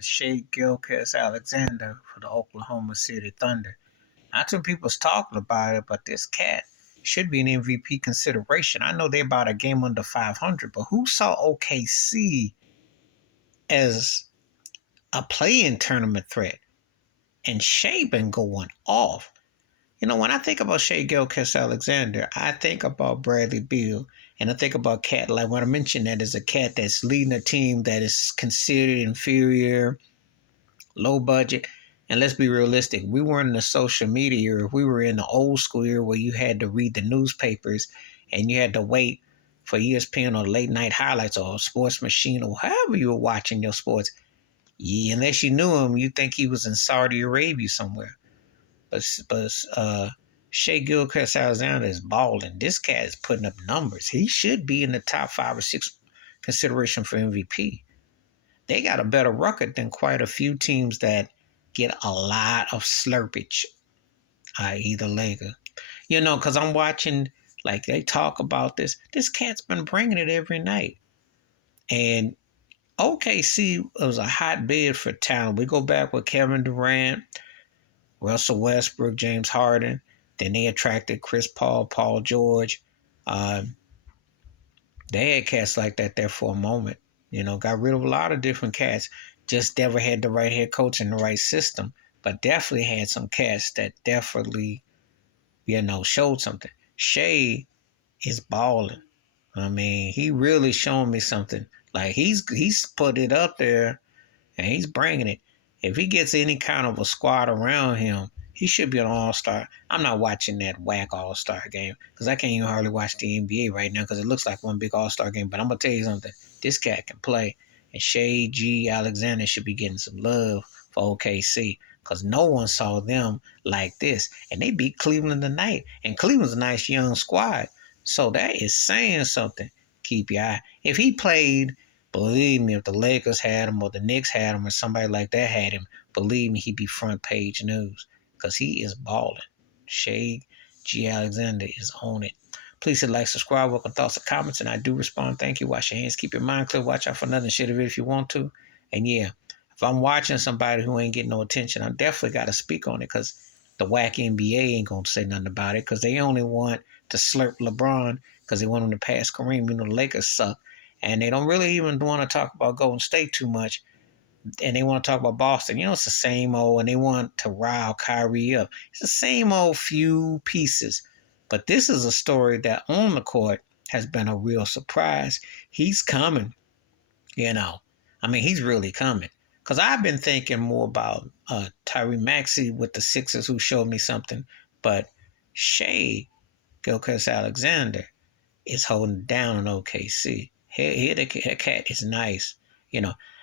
to Shea Gilchrist-Alexander for the Oklahoma City Thunder. Not too people's talking about it, but this cat should be an MVP consideration. I know they're about a game under 500, but who saw OKC as a play-in tournament threat? And Shea been going off. When I think about Shea Gilchrist-Alexander, I think about Bradley Beal, and I think about cat like when I mentioned that is a cat that's leading a team that is considered inferior, low budget. And let's be realistic, we weren't in the social media era. We were in the old school era where you had to read the newspapers and you had to wait for ESPN or late night highlights or Sports Machine or however you were watching your sports. Yeah, unless you knew him, you think he was in Saudi Arabia somewhere. But Shea Gilchrist-Alexander is balling. This cat is putting up numbers. He should be in the top 5 or 6 consideration for MVP. They got a better record than quite a few teams that get a lot of slurpage, i.e. the Lakers. Because I'm watching, like they talk about this. This cat's been bringing it every night. And OKC was a hotbed for talent. We go back with Kevin Durant, Russell Westbrook, James Harden. Then they attracted Chris Paul, Paul George. They had cats like that there for a moment. Got rid of a lot of different cats. Just never had the right head coach and the right system. But definitely had some cats that definitely, showed something. Shea is balling. I mean, he really showing me something. Like he's put it up there and he's bringing it. If he gets any kind of a squad around him, he should be an all-star. I'm not watching that whack all-star game because I can't even hardly watch the NBA right now because it looks like one big all-star game. But I'm going to tell you something. This cat can play. And Shea G. Alexander should be getting some love for OKC because no one saw them like this. And they beat Cleveland tonight. And Cleveland's a nice young squad. So that is saying something. Keep your eye. If he played, believe me, if the Lakers had him or the Knicks had him or somebody like that had him, believe me, he'd be front page news because he is balling. Shea G. Alexander is on it. Please hit like, subscribe, welcome thoughts and comments, and I do respond. Thank you. Wash your hands. Keep your mind clear. Watch out for nothing. Share the video if you want to. And yeah, if I'm watching somebody who ain't getting no attention, I definitely got to speak on it because the whack NBA ain't going to say nothing about it because they only want to slurp LeBron because they want him to pass Kareem. The Lakers suck. And they don't really even want to talk about Golden State too much. And they want to talk about Boston. It's the same old, and they want to rile Kyrie up. It's the same old few pieces. But this is a story that on the court has been a real surprise. He's coming, he's really coming. Because I've been thinking more about Tyrese Maxey with the Sixers who showed me something. But Shea Gilchrist-Alexander is holding down on OKC. Here the cat is nice.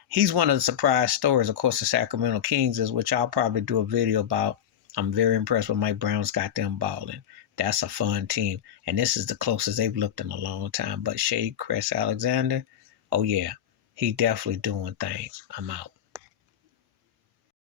He's one of the surprise stories, of course, the Sacramento Kings is, which I'll probably do a video about. I'm very impressed with Mike Brown's got them balling. That's a fun team. And this is the closest they've looked in a long time. But Shea Gilchrist-Alexander, oh yeah, he definitely doing things. I'm out.